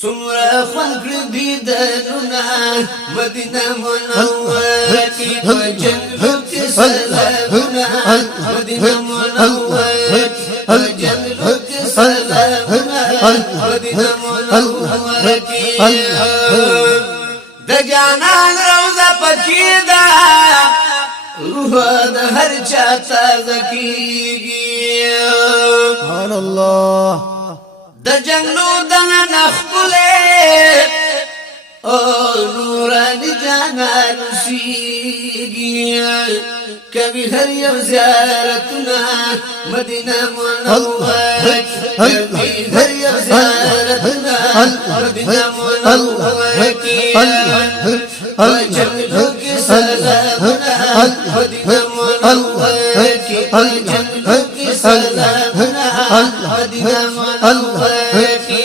سمرا خوان دیدنونا مدینہ منورہ کی جنگو کی سلامنا مدینہ منورہ کی جنگو کی سلامنا مدینہ منورہ کی د جانان روزہ پکیدہ روح د ہر چاہتا زکیگی سبحان اللہ د جنگلو دنا نخبلے او نورانی جانان سیگی کبھی ہر یو زیارتنا مدینہ منورہ کبھی ہر یو زیارتنا مدینہ منورہ کی جنگلو کی سلامنا مدینہ منورہ کی جنگلو کی سلامنا مدینہ منورہ کی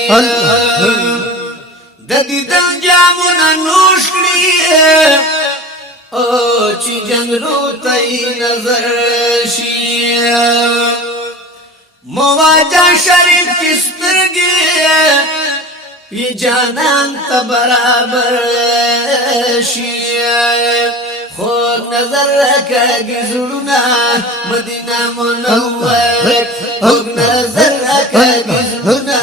ددی دل جامونا نوش کری او چی جنگلو تای نظر شی مواجہ شریف کسترگی یہ جانان تا برابر شی خود نظر رکھا گزرنا مدینہ منور خود نظر رکھا گزرنا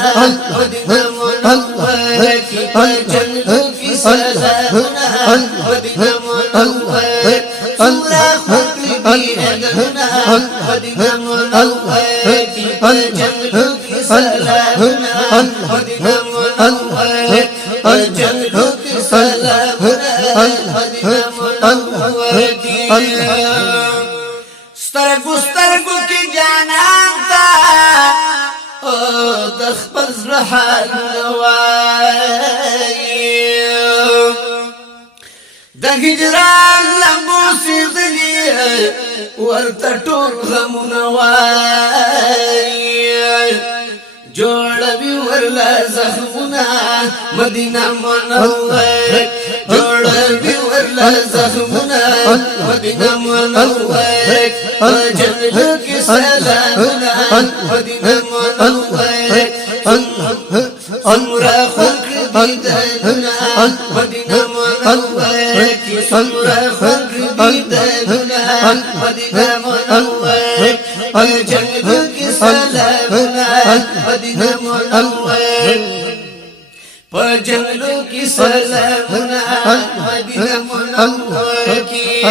مدینہ منور کی جنگو کی سلامنا مدینہ منور سورا خود بیدنا مدینہ منور کی جنگو کی سلامنا مدینہ منور جنگو کی سلامنا مدینہ منور کی سترگو کی جانان تا دخبر زرحان نوائی دا ہجران لمبو سیدلی ورطا ٹور غم نوائی جوڑ بھی ورلا زخمنا مدینہ منور جوڑ بھی ورلا زخمنا مدینہ منور جنگو کی سلامنا مدینہ منور سمرا خلق دیدننا مدینہ منور کی سمرا خلق دیدننا مدینہ منور جنگو کی سلامنا مدینہ منور پر جنگلو کی سلامنا مدینہ منور کی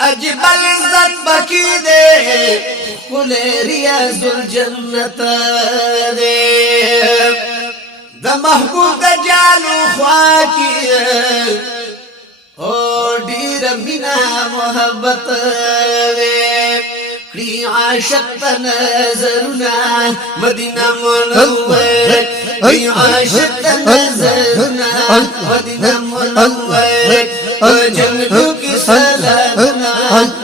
اجبل عزت بکی دے کلے ریاض الجنت دے دا محبوب دا جالو خواکی او دیر منا محبت دے کڑی عاشق تنظرنا مدینہ منور کڑی عاشق تنظرنا مدینہ منور جنگو کی سلامنا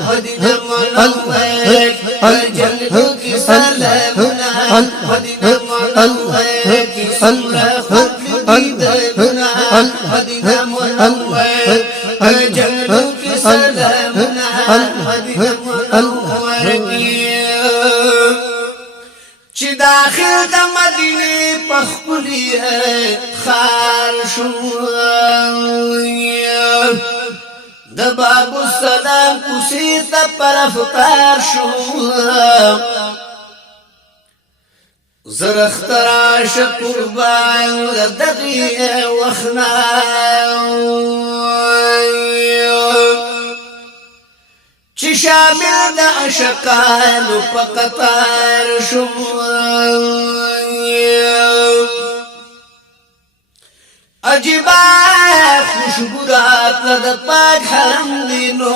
مدینہ منور جنگو کی سلامنا مدینہ منور کی سمرا خلق دیدننا مدینہ منور جنگو کی سلامنا مدینہ منور کی چی داخل دا مدینی پخپلی خار شوئی دا باب السلام کسی تا پرفتار شوئی زرختراش قربان دقی وخنائی چی شامل دا اشقانو پا قطار شوئی عجیبا خوشبورات لدى پاک حرم دینو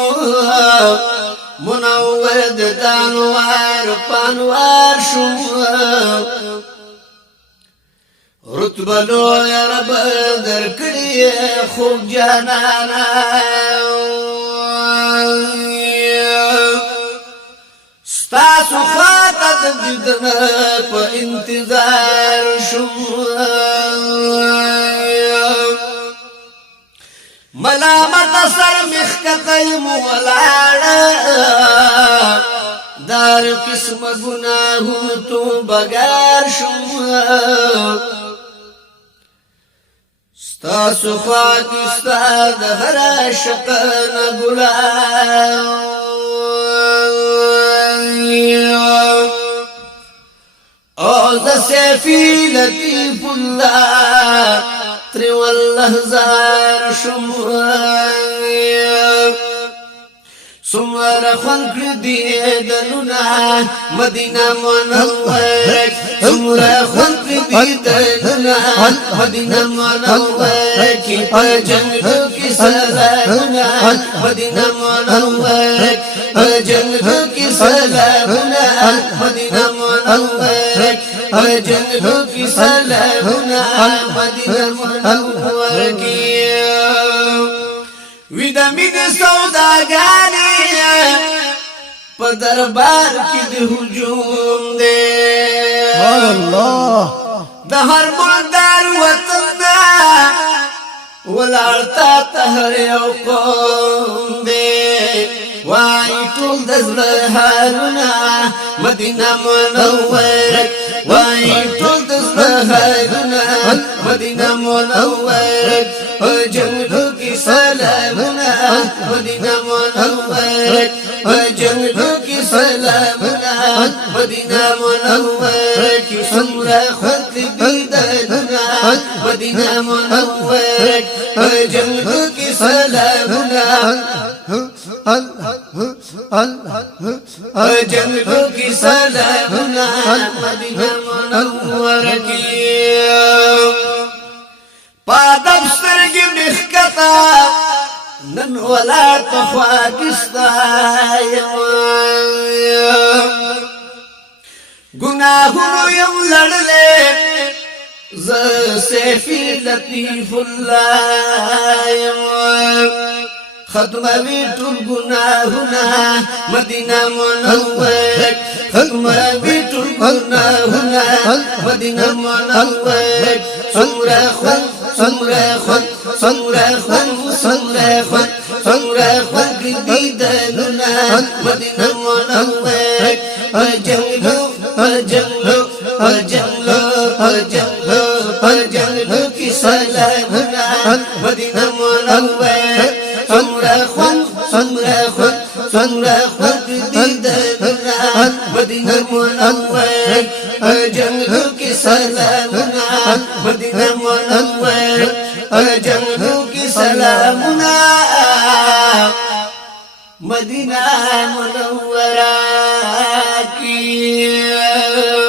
منور دانوار پانوار شوئی رتبلو یا رب در کڑی خوب جانانا ستاسو خاطت دیدن پا انتظار ملامت سر مخکتی مولانا دار قسم گناہوں تو بغیر شو تاسو خواږ ستا د هر عاشق نه ګلان او د سیفی لطیف الله تری والله زار شموان سمر خلق دی دلنا مدینہ منور سمر خلق دی دلنا مدینہ منور کی جنگوں کی سلامنا مدینہ منور جنگوں کی سلامنا مدینہ منور جنگوں کی سلامنا مدینہ منور کی ودا من سوداګانی په دربار کې د هجوم دی الله د هر مردار وطن ولاړ تا هر یو قوم دی وای ټول د زړه حالونه مدینه منوره وای ټول د زړه حالونه مدینه منوره جنگوں کی سلامنا مدینہ منور جنگوں کی سلامنا مدینہ منور کی سمرا خط بیدنا مدینہ منور جنگوں کی سلامنا جنگوں کی سلامنا مدینہ منور کی پادم سترگی مخکتا نن ولا تخواکستا گناہونو یم لڑلے ز سیفی لطیف اللہ ختموی ټول گناہونا مدینہ منور ختموی ټول گناہونا مدینہ منور سمرا خون سمرا خون سمرا خون سمرا خون سمرا خون کی دلنا مدینہ منور جنگلو جنگلو جنگلو جنگلو جنگلو کی سلامنا مدینہ منور سمرا خون سمرا خون سمرا خون کی دلنا مدینہ منور جنگلو کی سلامنا مدینہ منور جنگلو کی سلامنا مدینہ منورہ کی